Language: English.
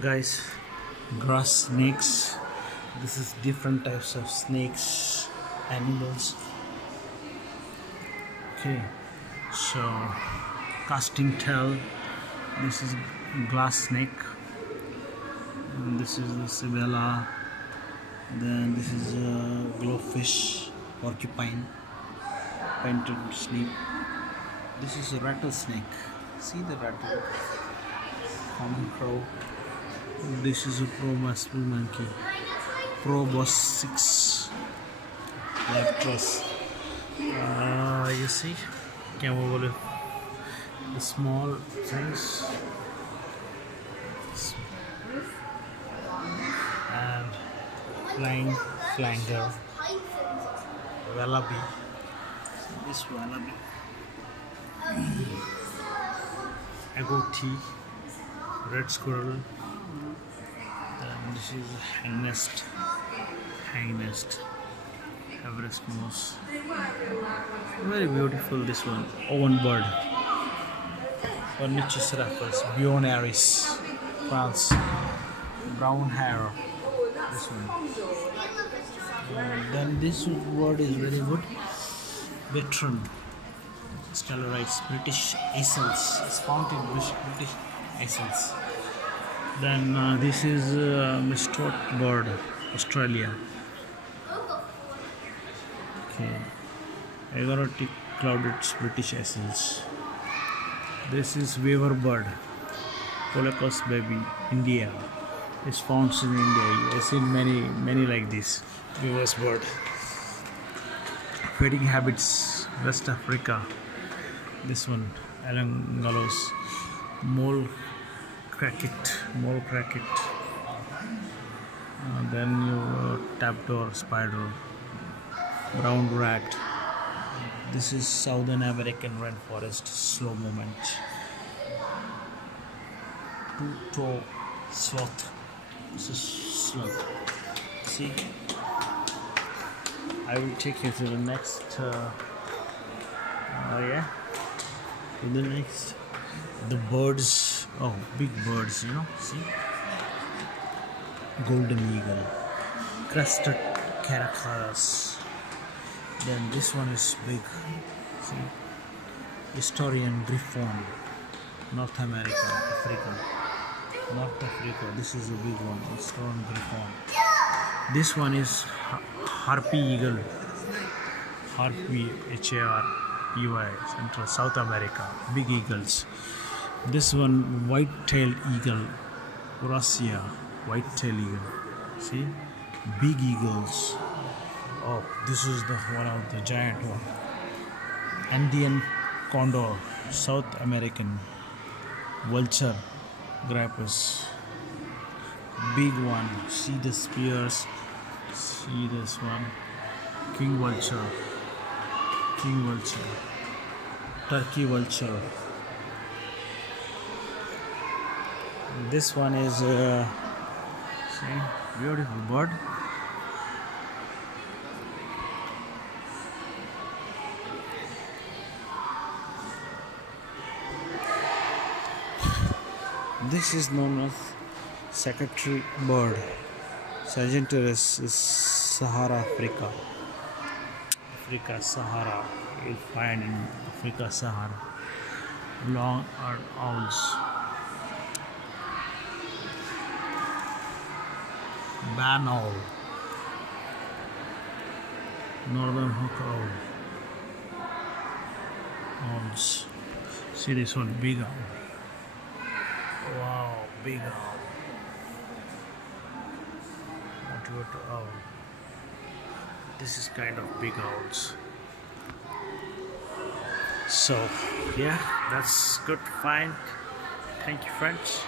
Guys, grass snakes. This is different types of snakes, animals. Okay, so casting tail. This is glass snake. And this is the Sibella. Then this is a glowfish, porcupine, painted snake. This is a rattlesnake. See the rattle, common crow. This is a pro-muscle monkey, Probos 6 Leptos. You see, the small things, and flying flanger, wallaby. This wallaby, agouti, red squirrel. And this is hang nest, Everest moose. Very beautiful this one. Owen bird, Ornithus raphus, Bionaris, France. Brown hair. This one. Then this bird is very good. Veteran, Stellarites, British Aisles. It's found in British Aisles. Then this is Mistort bird, Australia. Okay, Agorotic clouded British Aisles. This is Weaver bird, Polacos baby, India. It's found in India. I've seen many like this. Weaver's bird. Feeding habits, West Africa. This one, Elangalos, mole cricket. Then your tapdor spider, brown rat. This is Southern American rainforest, slow movement. Two-toe sloth. This is sloth. See, I will take you to the next. To the next. The birds. Oh, big birds, you know, see? Golden eagle, crested caracaras. Then this one is big, see? Historian griffon, North Africa. This is a big one, Historian griffon. This one is harpy eagle, harpy, H-A-R-P-Y, Central South America, big eagles. This one, white-tailed eagle, Russia, white-tailed eagle. See, big eagles. Oh, this is the one of the giant one. Andean condor, South American, vulture, Grappus, big one. See the spears. See this one, king vulture, turkey vulture. This one is see, beautiful bird. This is known as secretary bird. Sagittarius is Sahara, Africa. Sahara. You'll find in Africa, Sahara. Long-eared owls. Ban owl, northern hawk owl, owls. See this one, big owl. Wow, big owl. What owl? This is kind of big owls. So yeah, that's good. Fine. Thank you, friends.